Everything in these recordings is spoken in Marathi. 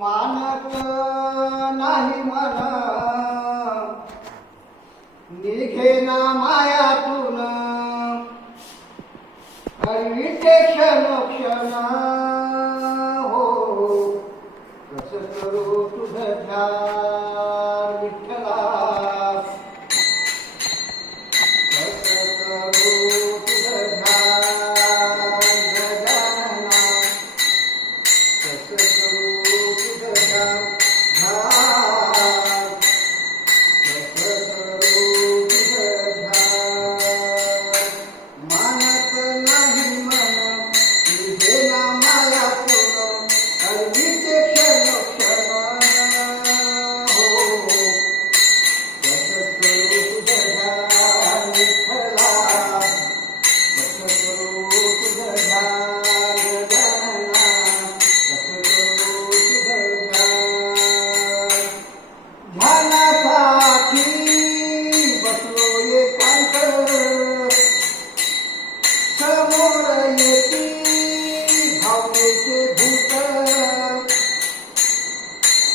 मानत नाही मना निघे मायातून. हरविते क्षण क्षण. हो कस करू तुझ ध्यान विठ्ठला कस करू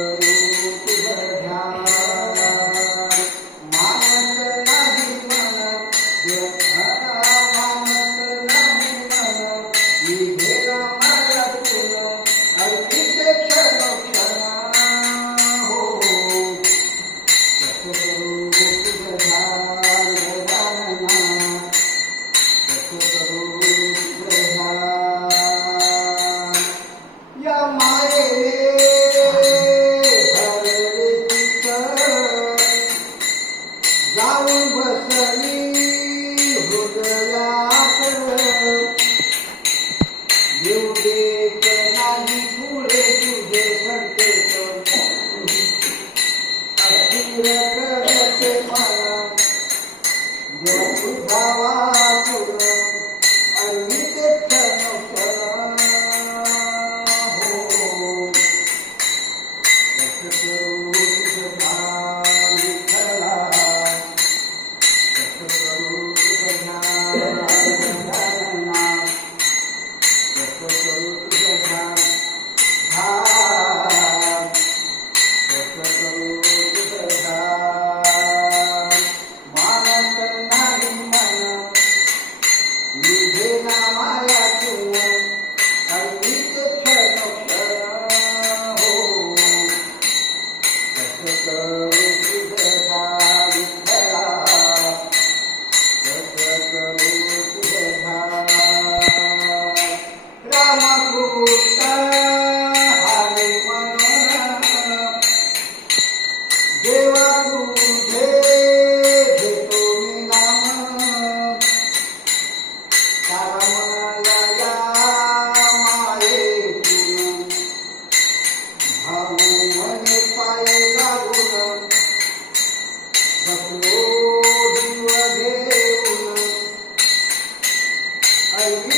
स्वरूप West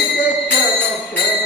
de deixa não chama.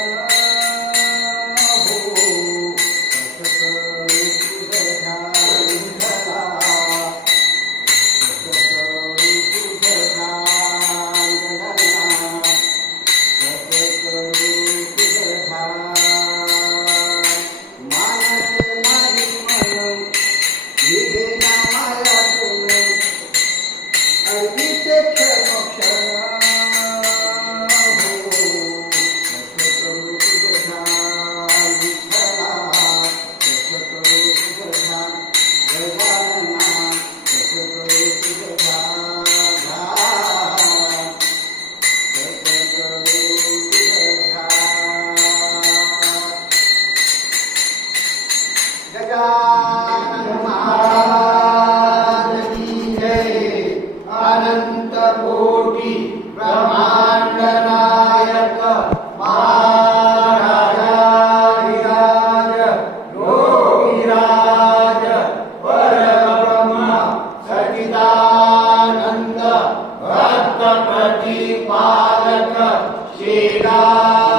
Pai.